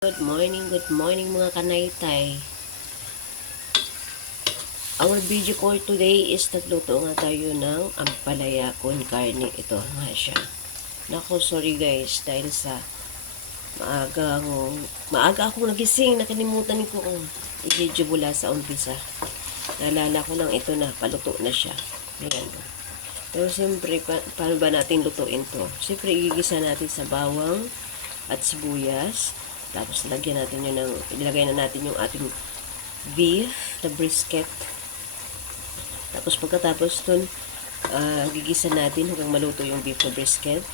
Good morning mga kanaytay. Our video for today is nagluto nga tayo ng ampalaya con carne. Ito nga siya. Naku, sorry guys, dahil sa maaga akong nagising, nakalimutan ko kung i-video mula sa umpisa. Naalala ko lang ito na, paluto na siya. Ayan. Pero siyempre, paano ba natin lutuin to? Siyempre, igigisa natin sa bawang at sibuyas. Tapos ilagay na natin yung ating beef, the brisket. Tapos pagkatapos dun, gigisa natin hanggang maluto yung beef na brisket.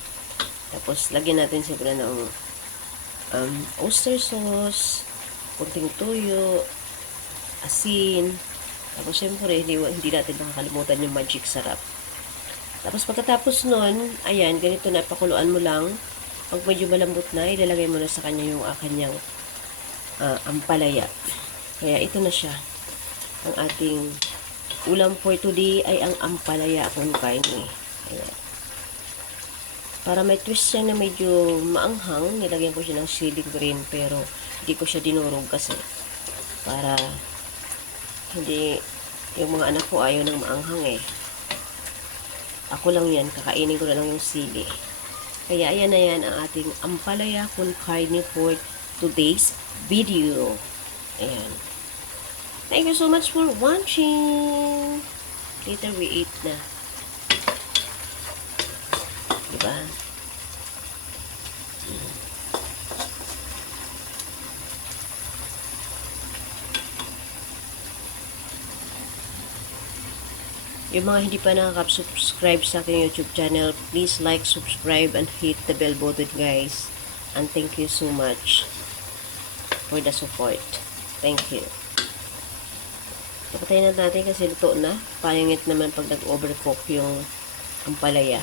Tapos lagyan natin siyempre ng oyster sauce, kunting toyo, asin. Tapos siyempre, hindi natin makakalimutan yung magic sarap. Tapos pagkatapos nun, ayan, ganito na, pakuluan mo lang. Pag medyo malambot na, ilalagay mo na sa kanya yung kanyang ampalaya. Kaya ito na siya. Ang ating ulam for today ay ang ampalaya con carne. Ayan. Para may twist siya na medyo maanghang, nilagyan ko siya ng chili green pero hindi ko siya dinurog kasi para hindi, yung mga anak ko ayaw ng maanghang eh. Ako lang yan, kakainin ko na lang yung sili. Kaya ayan na yan ang ating ampalaya con carne for today's video. Ayan. Thank you so much for watching. Later we eat na. Diba? Yung mga hindi pa nakaka-subscribe sa aking YouTube channel, please like, subscribe, and hit the bell button, guys. And thank you so much for the support. Thank you. Napatayin na natin kasi luto na. Pangit naman pag nag-overcook yung ampalaya.